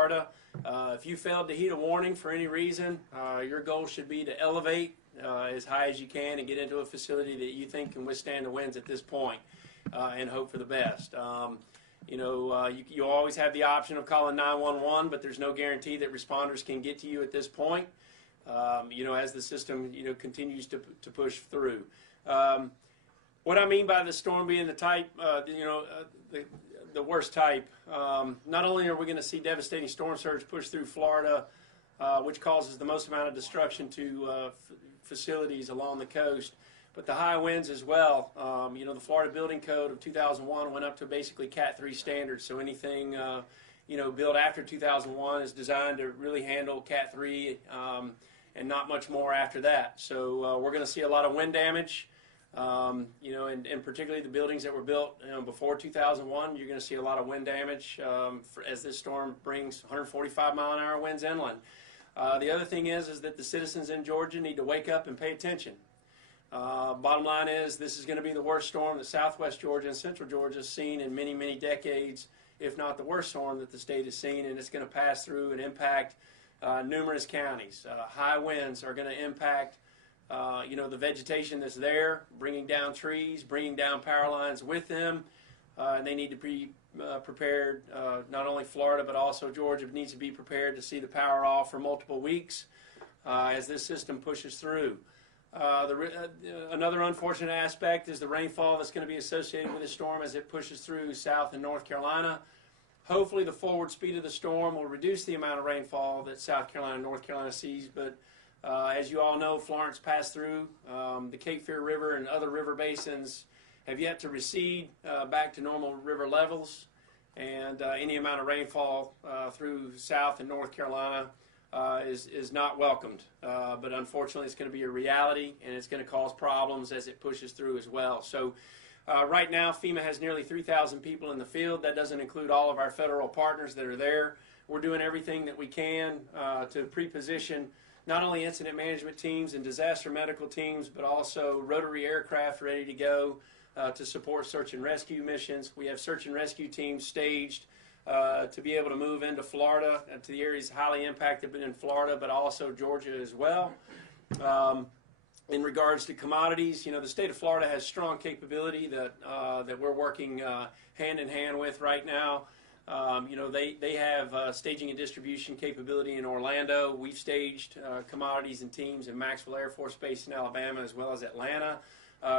Florida. If you failed to heed a warning for any reason, your goal should be to elevate as high as you can and get into a facility that you think can withstand the winds at this point, and hope for the best. You always have the option of calling 911, but there's no guarantee that responders can get to you at this point, as the system, continues to push through. What I mean by the storm being the type, the worst type, not only are we going to see devastating storm surge push through Florida, which causes the most amount of destruction to facilities along the coast, but the high winds as well. The Florida Building Code of 2001 went up to basically Cat 3 standards, so anything built after 2001 is designed to really handle Cat 3 and not much more after that. So we're going to see a lot of wind damage. And particularly the buildings that were built before 2001, you're going to see a lot of wind damage as this storm brings 145-mile-an-hour winds inland. The other thing is that the citizens in Georgia need to wake up and pay attention. Bottom line is this is going to be the worst storm that southwest Georgia and central Georgia has seen in many, many decades, if not the worst storm that the state has seen, and it's going to pass through and impact numerous counties. High winds are going to impact the vegetation that's there, bringing down trees, bringing down power lines with them, and they need to be prepared. Not only Florida, but also Georgia needs to be prepared to see the power off for multiple weeks as this system pushes through. Another unfortunate aspect is the rainfall that's going to be associated with the storm as it pushes through South and North Carolina. Hopefully the forward speed of the storm will reduce the amount of rainfall that South Carolina and North Carolina sees, but as you all know, Florence passed through. The Cape Fear River and other river basins have yet to recede back to normal river levels, and any amount of rainfall through South and North Carolina is not welcomed. But unfortunately, it's going to be a reality, and it's going to cause problems as it pushes through as well. So right now, FEMA has nearly 3,000 people in the field. That doesn't include all of our federal partners that are there. We're doing everything that we can to pre-position not only incident management teams and disaster medical teams, but also rotary aircraft ready to go to support search and rescue missions. We have search and rescue teams staged to be able to move into Florida, to the areas highly impacted in Florida, but also Georgia as well. In regards to commodities, the state of Florida has strong capability that we're working hand in hand with right now. They have staging and distribution capability in Orlando. We've staged commodities and teams in Maxwell Air Force Base in Alabama as well as Atlanta,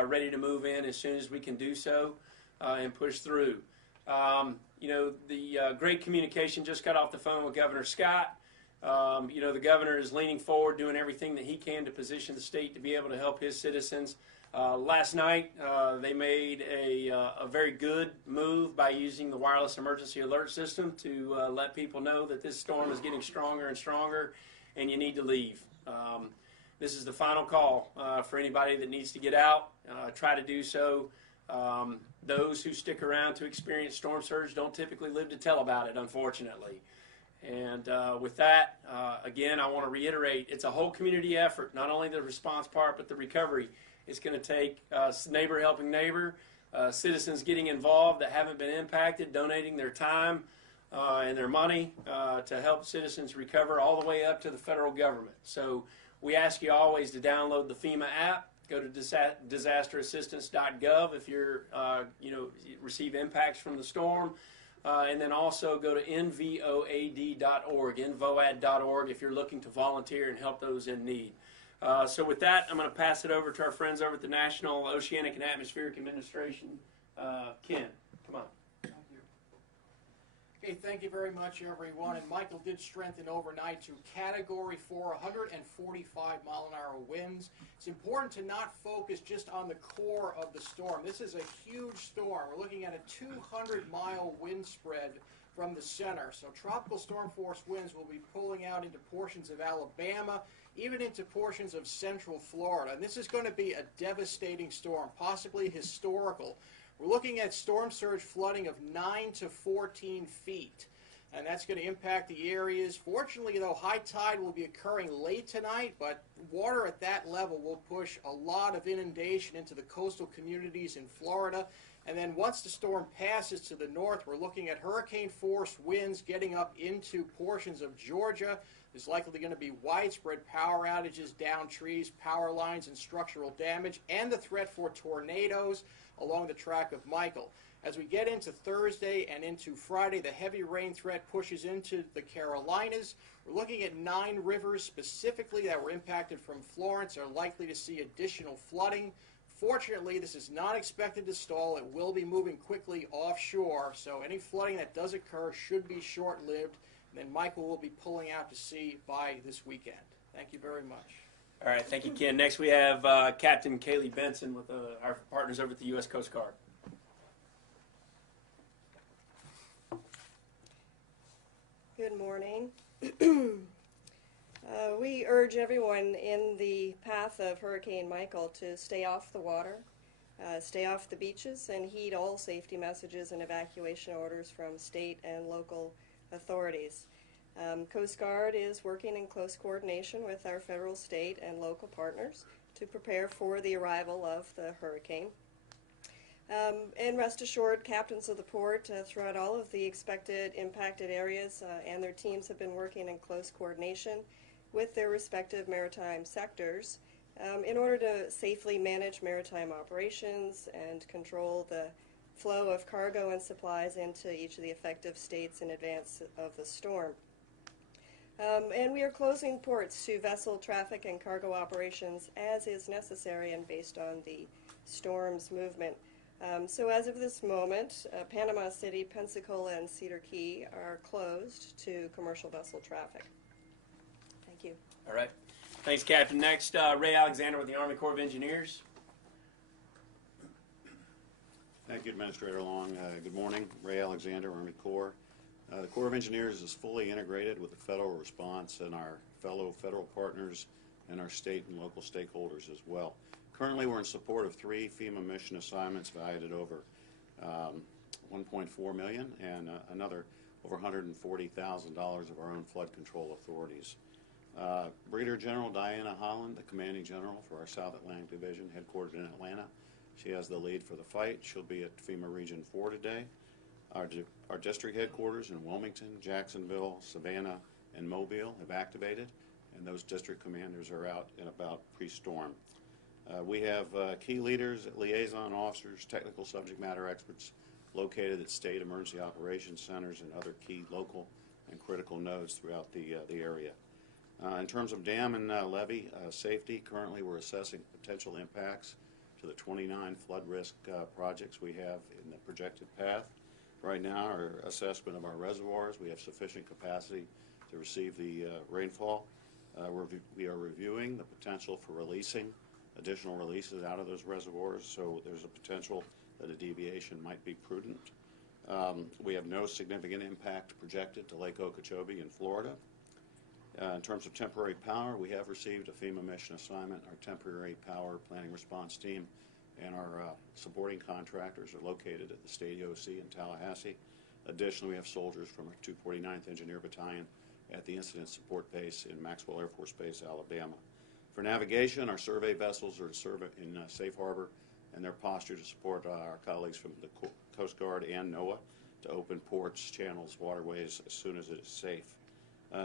ready to move in as soon as we can do so and push through. The great communication, just got off the phone with Governor Scott. The governor is leaning forward, doing everything that he can to position the state to be able to help his citizens. Last night, they made a very good move by using the wireless emergency alert system to let people know that this storm is getting stronger and stronger and you need to leave. This is the final call for anybody that needs to get out. Try to do so. Those who stick around to experience storm surge don't typically live to tell about it, unfortunately. And with that, again, I want to reiterate, it's a whole community effort, not only the response part, but the recovery. It's going to take neighbor helping neighbor, citizens getting involved that haven't been impacted, donating their time and their money to help citizens recover, all the way up to the federal government. So we ask you always to download the FEMA app. Go to disasterassistance.gov if you're, receive impacts from the storm. And then also go to nvoad.org, nvoad.org, if you're looking to volunteer and help those in need. So with that, I'm going to pass it over to our friends over at the National Oceanic and Atmospheric Administration. Ken, come on. Thank you. Okay, thank you very much, everyone. And Michael did strengthen overnight to Category 4, 145-mile-an-hour winds. It's important to not focus just on the core of the storm. This is a huge storm. We're looking at a 200-mile wind spread from the center. So tropical storm force winds will be pulling out into portions of Alabama, even into portions of central Florida. And this is going to be a devastating storm, possibly historical. We're looking at storm surge flooding of 9 to 14 feet. And that's going to impact the areas. Fortunately, though, high tide will be occurring late tonight, but water at that level will push a lot of inundation into the coastal communities in Florida And then once the storm passes to the north, we're looking at hurricane-force winds getting up into portions of Georgia. There's likely going to be widespread power outages, downed trees, power lines, and structural damage, and the threat for tornadoes along the track of Michael. As we get into Thursday and into Friday, the heavy rain threat pushes into the Carolinas. We're looking at 9 rivers specifically that were impacted from Florence are likely to see additional flooding. Fortunately, this is not expected to stall. It will be moving quickly offshore, so any flooding that does occur should be short-lived. And then Michael will be pulling out to sea by this weekend. Thank you very much. All right, thank you, Ken. Next we have Captain Kaylee Benson with our partners over at the U.S. Coast Guard. Good morning. We urge everyone in the path of Hurricane Michael to stay off the water, stay off the beaches, and heed all safety messages and evacuation orders from state and local authorities. Coast Guard is working in close coordination with our federal, state, and local partners to prepare for the arrival of the hurricane. And rest assured, captains of the port throughout all of the expected impacted areas and their teams have been working in close coordination with their respective maritime sectors in order to safely manage maritime operations and control the flow of cargo and supplies into each of the affected states in advance of the storm. And we are closing ports to vessel traffic and cargo operations as is necessary and based on the storm's movement. So as of this moment, Panama City, Pensacola, and Cedar Key are closed to commercial vessel traffic. Thank you. All right. Thanks, Captain. Next, Ray Alexander with the Army Corps of Engineers. Thank you, Administrator Long. Good morning. Ray Alexander, Army Corps. The Corps of Engineers is fully integrated with the federal response and our fellow federal partners and our state and local stakeholders as well. Currently, we're in support of 3 FEMA mission assignments valued at over $1.4 million and another over $140,000 of our own flood control authorities. Brigadier General Diana Holland, the Commanding General for our South Atlantic Division, headquartered in Atlanta. She has the lead for the fight. She'll be at FEMA Region 4 today. Our district headquarters in Wilmington, Jacksonville, Savannah, and Mobile have activated, and those district commanders are out and about pre-storm. We have key leaders, liaison officers, technical subject matter experts located at state emergency operations centers and other key local and critical nodes throughout the area. In terms of dam and levee safety, currently we're assessing potential impacts to the 29 flood risk projects we have in the projected path. Right now, our assessment of our reservoirs, we have sufficient capacity to receive the rainfall. We are reviewing the potential for releasing additional releases out of those reservoirs, so there's a potential that a deviation might be prudent. We have no significant impact projected to Lake Okeechobee in Florida. In terms of temporary power, we have received a FEMA mission assignment. Our temporary power planning response team and our supporting contractors are located at the State OC in Tallahassee. Additionally, we have soldiers from our 249th Engineer Battalion at the Incident Support Base in Maxwell Air Force Base, Alabama. For navigation, our survey vessels are in safe harbor, and they're postured to support our colleagues from the Coast Guard and NOAA to open ports, channels, waterways as soon as it is safe.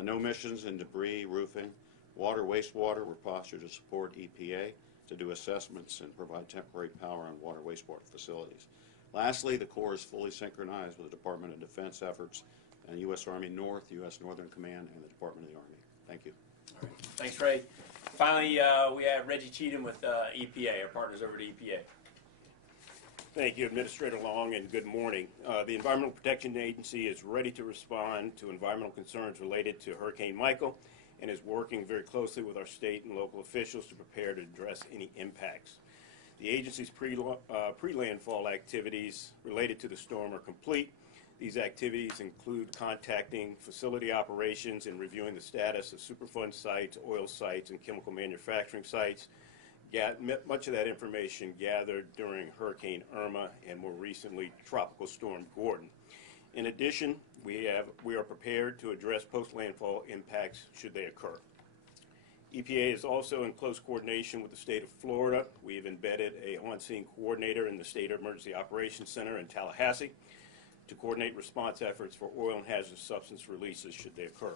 No missions in debris, roofing, water, wastewater. We're postured to support EPA to do assessments and provide temporary power on water, wastewater facilities. Lastly, the Corps is fully synchronized with the Department of Defense efforts and U.S. Army North, U.S. Northern Command, and the Department of the Army. Thank you. All right. Thanks, Ray. Finally, we have Reggie Cheatham with EPA, our partners over at EPA. Thank you, Administrator Long, and good morning. The Environmental Protection Agency is ready to respond to environmental concerns related to Hurricane Michael and is working very closely with our state and local officials to prepare to address any impacts. The agency's pre-landfall activities related to the storm are complete. These activities include contacting facility operations and reviewing the status of Superfund sites, oil sites, and chemical manufacturing sites. Much of that information gathered during Hurricane Irma and more recently Tropical Storm Gordon. In addition, we are prepared to address post-landfall impacts should they occur. EPA is also in close coordination with the state of Florida. We have embedded a on-scene coordinator in the State Emergency Operations Center in Tallahassee to coordinate response efforts for oil and hazardous substance releases should they occur.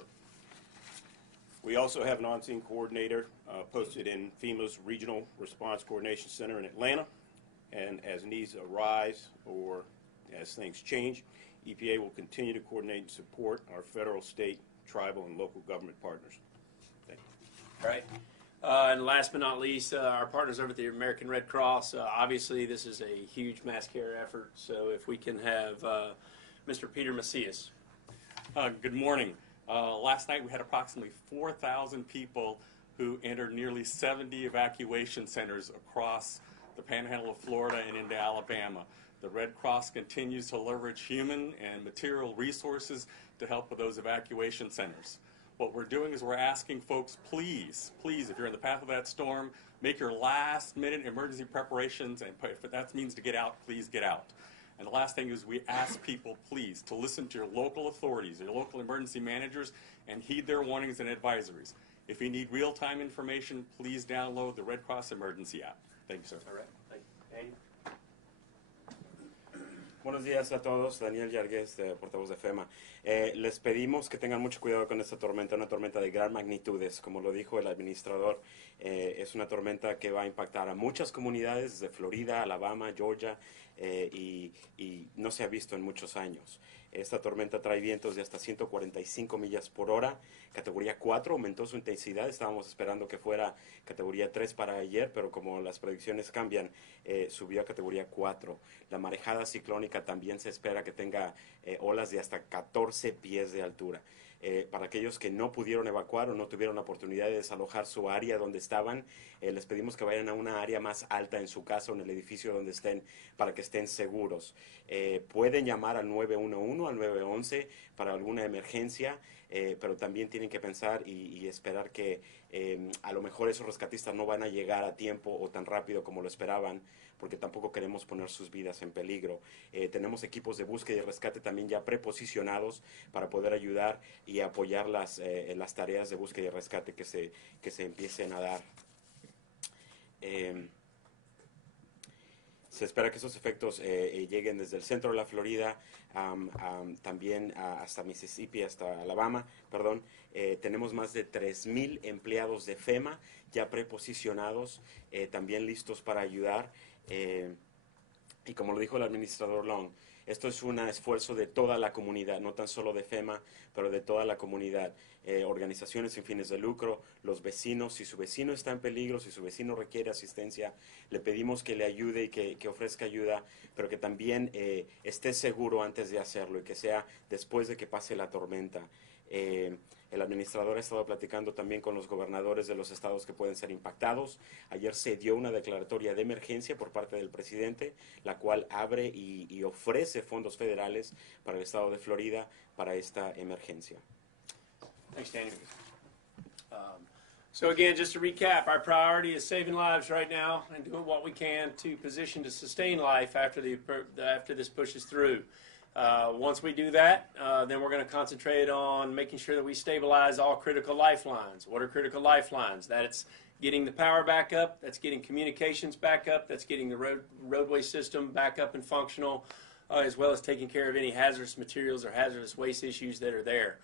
We also have an on-scene coordinator posted in FEMA's Regional Response Coordination Center in Atlanta. And as needs arise or as things change, EPA will continue to coordinate and support our federal, state, tribal, and local government partners. Thank you. All right. And last but not least, our partners over at the American Red Cross. Obviously, this is a huge mass care effort, so if we can have Mr. Peter Macias. Good morning. Last night we had approximately 4,000 people who entered nearly 70 evacuation centers across the panhandle of Florida and into Alabama. The Red Cross continues to leverage human and material resources to help with those evacuation centers. What we're doing is we're asking folks, please, if you're in the path of that storm, make your last-minute emergency preparations, and if that means to get out, please get out. And the last thing is we ask people, please, to listen to your local authorities, your local emergency managers, and heed their warnings and advisories. If you need real-time information, please download the Red Cross Emergency app. Thank you, sir. All right. Thank you. Andy? Buenos días a todos, Daniel Yarguez, portavoz de FEMA. Les pedimos que tengan mucho cuidado con esta tormenta, una tormenta de gran magnitudes. Como lo dijo el administrador, es una tormenta que va a impactar a muchas comunidades, desde Florida, Alabama, Georgia, y no se ha visto en muchos años. Esta tormenta trae vientos de hasta 145 millas por hora, categoría 4, aumentó su intensidad, estábamos esperando que fuera categoría 3 para ayer, pero como las predicciones cambian, subió a categoría 4. La marejada ciclónica también se espera que tenga olas de hasta 14 pies de altura. Para aquellos que no pudieron evacuar o no tuvieron la oportunidad de desalojar su área donde estaban, les pedimos que vayan a una área más alta en su casa o en el edificio donde estén para que estén seguros. Pueden llamar al 911, al 911 para alguna emergencia, pero también tienen que pensar y esperar que a lo mejor esos rescatistas no van a llegar a tiempo o tan rápido como lo esperaban, porque tampoco queremos poner sus vidas en peligro. Tenemos equipos de búsqueda y rescate también ya preposicionados para poder ayudar y apoyar las tareas de búsqueda y rescate que se empiecen a dar. Se espera que esos efectos lleguen desde el centro de la Florida, también hasta Mississippi, hasta Alabama, perdón. Tenemos más de 3,000 empleados de FEMA ya preposicionados, también listos para ayudar. Y como lo dijo el administrador Long, esto es un esfuerzo de toda la comunidad, no tan solo de FEMA, pero de toda la comunidad. Organizaciones sin fines de lucro, los vecinos, si su vecino está en peligro, si su vecino requiere asistencia, le pedimos que le ayude y que ofrezca ayuda, pero que también esté seguro antes de hacerlo y que sea después de que pase la tormenta. El administrador ha estado platicando también con los gobernadores de los estados que pueden ser impactados. Ayer se dio una declaratoria de emergencia por parte del presidente, la cual abre y ofrece fondos federales para el estado de Florida para esta emergencia. Thanks, Danny. So again, just to recap, our priority is saving lives right now and doing what we can to position to sustain life after this pushes through. Once we do that, then we're going to concentrate on making sure that we stabilize all critical lifelines. What are critical lifelines? That's getting the power back up, that's getting communications back up, that's getting the roadway system back up and functional, as well as taking care of any hazardous materials or hazardous waste issues that are there.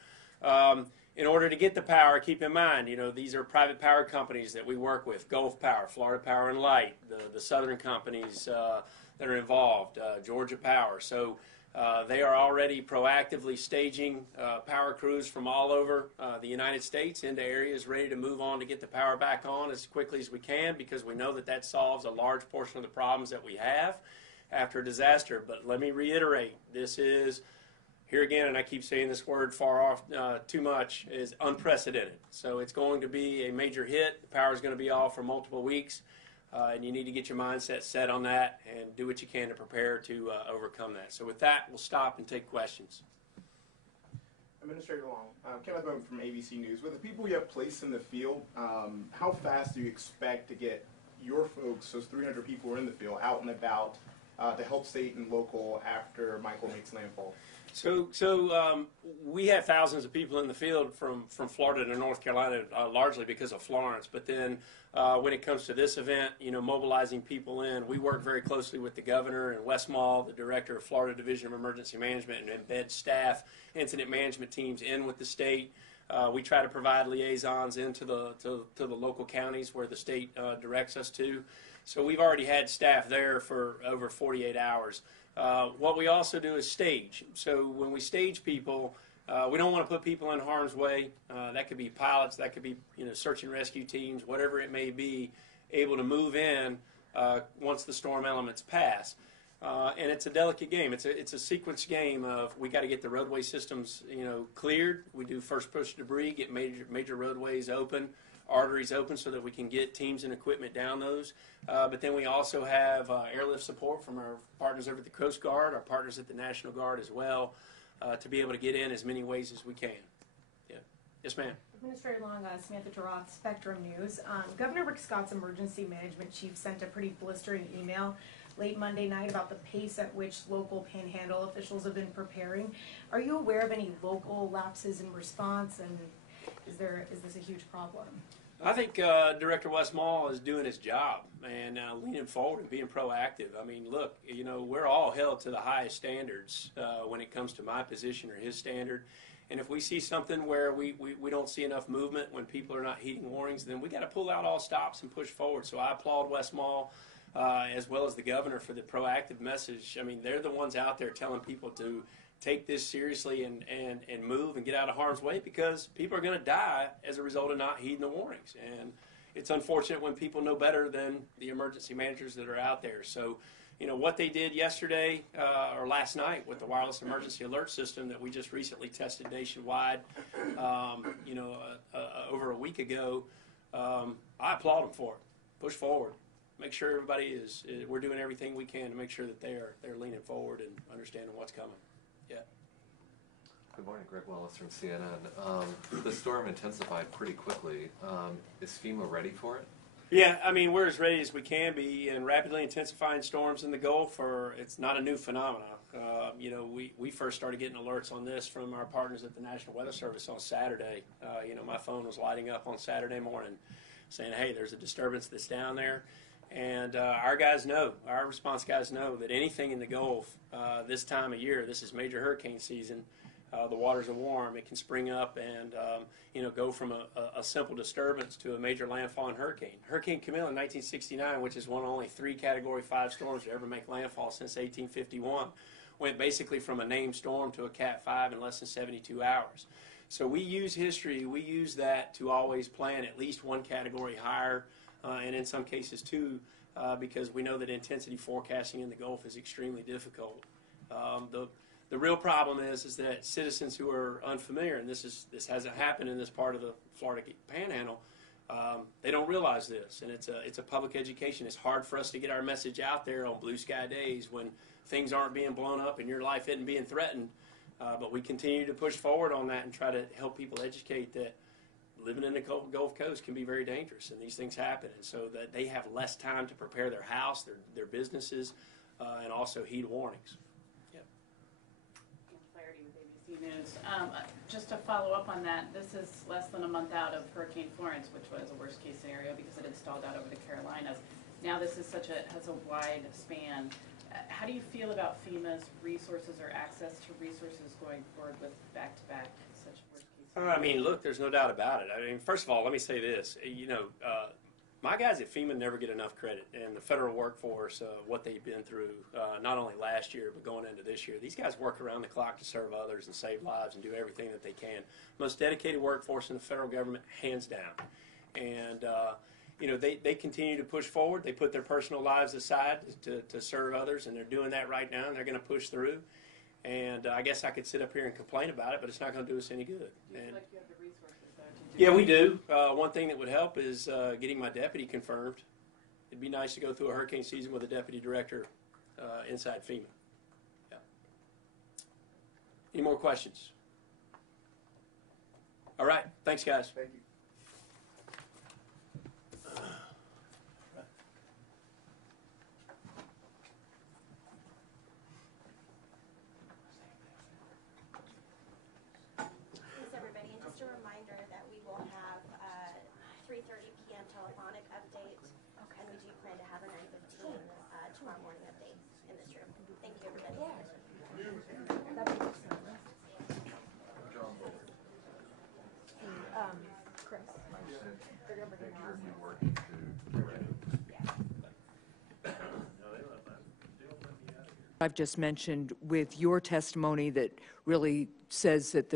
In order to get the power, keep in mind, these are private power companies that we work with, Gulf Power, Florida Power and Light, the southern companies that are involved, Georgia Power. So they are already proactively staging power crews from all over the United States into areas ready to move on to get the power back on as quickly as we can, because we know that solves a large portion of the problems that we have after a disaster. But let me reiterate, this is, here again, and I keep saying this word far off too much, is unprecedented. So it's going to be a major hit. The power is going to be off for multiple weeks. And you need to get your mindset set on that and do what you can to prepare to overcome that. So with that, we'll stop and take questions. Administrator Long, Kenneth Bowman from ABC News. With the people you have placed in the field, how fast do you expect to get your folks, those 300 people who are in the field, out and about to help state and local after Michael makes landfall? So we have thousands of people in the field from Florida to North Carolina, largely because of Florence. But then when it comes to this event, mobilizing people in, we work very closely with the governor and Wes Mall, the director of Florida Division of Emergency Management, and embed staff, incident management teams in with the state. We try to provide liaisons into the local counties where the state directs us to. So we've already had staff there for over 48 hours. What we also do is stage. So when we stage people, we don't want to put people in harm's way. That could be pilots, that could be search and rescue teams, whatever it may be, able to move in once the storm elements pass. And it's a delicate game. It's a sequence game of we got to get the roadway systems cleared. We do first push debris, get major roadways open, arteries open so that we can get teams and equipment down those. But then we also have airlift support from our partners over at the Coast Guard, our partners at the National Guard as well, to be able to get in as many ways as we can. Yeah. Yes, ma'am. Administrator Long, Samantha Taroth, Spectrum News. Governor Rick Scott's emergency management chief sent a pretty blistering email late Monday night about the pace at which local panhandle officials have been preparing. Are you aware of any local lapses in response, and is this a huge problem? I think Director Wes Mall is doing his job and leaning forward and being proactive. I mean, look, we're all held to the highest standards when it comes to my position or his standard. And if we see something where we don't see enough movement when people are not heeding warnings, then we got to pull out all stops and push forward. So I applaud Wes Mall as well as the governor for the proactive message. I mean, they're the ones out there telling people to take this seriously and move and get out of harm's way, because people are going to die as a result of not heeding the warnings. And it's unfortunate when people know better than the emergency managers that are out there. So, what they did yesterday or last night with the wireless emergency alert system that we just recently tested nationwide, over a week ago, I applaud them for it. Push forward. Make sure everybody we're doing everything we can to make sure that they're leaning forward and understanding what's coming. Yeah. Good morning, Greg Wallace from CNN. The storm intensified pretty quickly. Is FEMA ready for it? Yeah, I mean, we're as ready as we can be, and rapidly intensifying storms in the Gulf it's not a new phenomenon. We first started getting alerts on this from our partners at the National Weather Service on Saturday. My phone was lighting up on Saturday morning saying, hey, there's a disturbance that's down there. And our response guys know that anything in the Gulf this time of year, this is major hurricane season, the waters are warm, it can spring up and go from a simple disturbance to a major landfall and hurricane. Hurricane Camille in 1969, which is one of only 3 Category 5 storms to ever make landfall since 1851, went basically from a named storm to a Cat 5 in less than 72 hours. So we use history, we use that to always plan at least 1 category higher, and in some cases 2, because we know that intensity forecasting in the Gulf is extremely difficult. The real problem is that citizens who are unfamiliar, and this hasn't happened in this part of the Florida Panhandle, they don't realize this, and it's a public education. It's hard for us to get our message out there on blue sky days when things aren't being blown up and your life isn't being threatened. But we continue to push forward on that and try to help people educate that living in the Gulf Coast can be very dangerous, and these things happen, and so that they have less time to prepare their house, their businesses, and also heed warnings. News. Just to follow up on that, this is less than a month out of Hurricane Florence, which was a worst case scenario because it had stalled out over the Carolinas. Now this is has a wide span. How do you feel about FEMA's resources or access to resources going forward with back-to-back such worst case scenarios? I mean, look, there's no doubt about it. I mean, first of all, let me say this. My guys at FEMA never get enough credit, and the federal workforce, what they've been through, not only last year, but going into this year. These guys work around the clock to serve others and save lives and do everything that they can. Most dedicated workforce in the federal government, hands down. And, they continue to push forward. They put their personal lives aside to serve others, and they're doing that right now, and they're going to push through. And I guess I could sit up here and complain about it, but it's not going to do us any good. Do you feel like you have the resources, though, to do Yeah, we do. One thing that would help is getting my deputy confirmed. It'd be nice to go through a hurricane season with a deputy director inside FEMA. Yeah. Any more questions? All right. Thanks, guys. Thank you. 3:30 p.m. telephonic update, and we do plan to have a 9:15 tomorrow morning update in this room. Thank you, everybody. John Bolt. Chris. They're going to make sure you're working to get ready. I've just mentioned with your testimony that really says that there